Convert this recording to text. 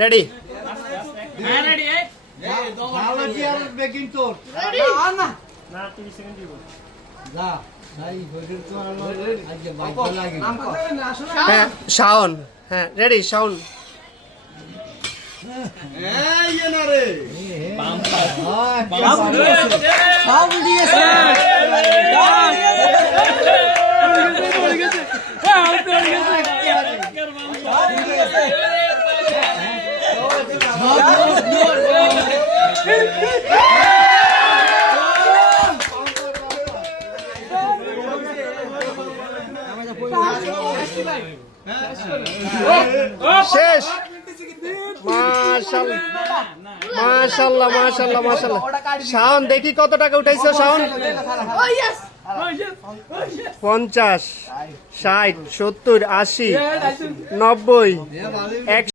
Ready হ্যাঁ শাওন, হ্যাঁ ready Shaon. শেষ। মাশাআল্লাহ মাশাআল্লাহ মাশাআল্লাহ মাশাআল্লাহ। শাওন দেখি কত টাকা উঠাইছো শাওন? 50, 60, 70, 80, 90, 100।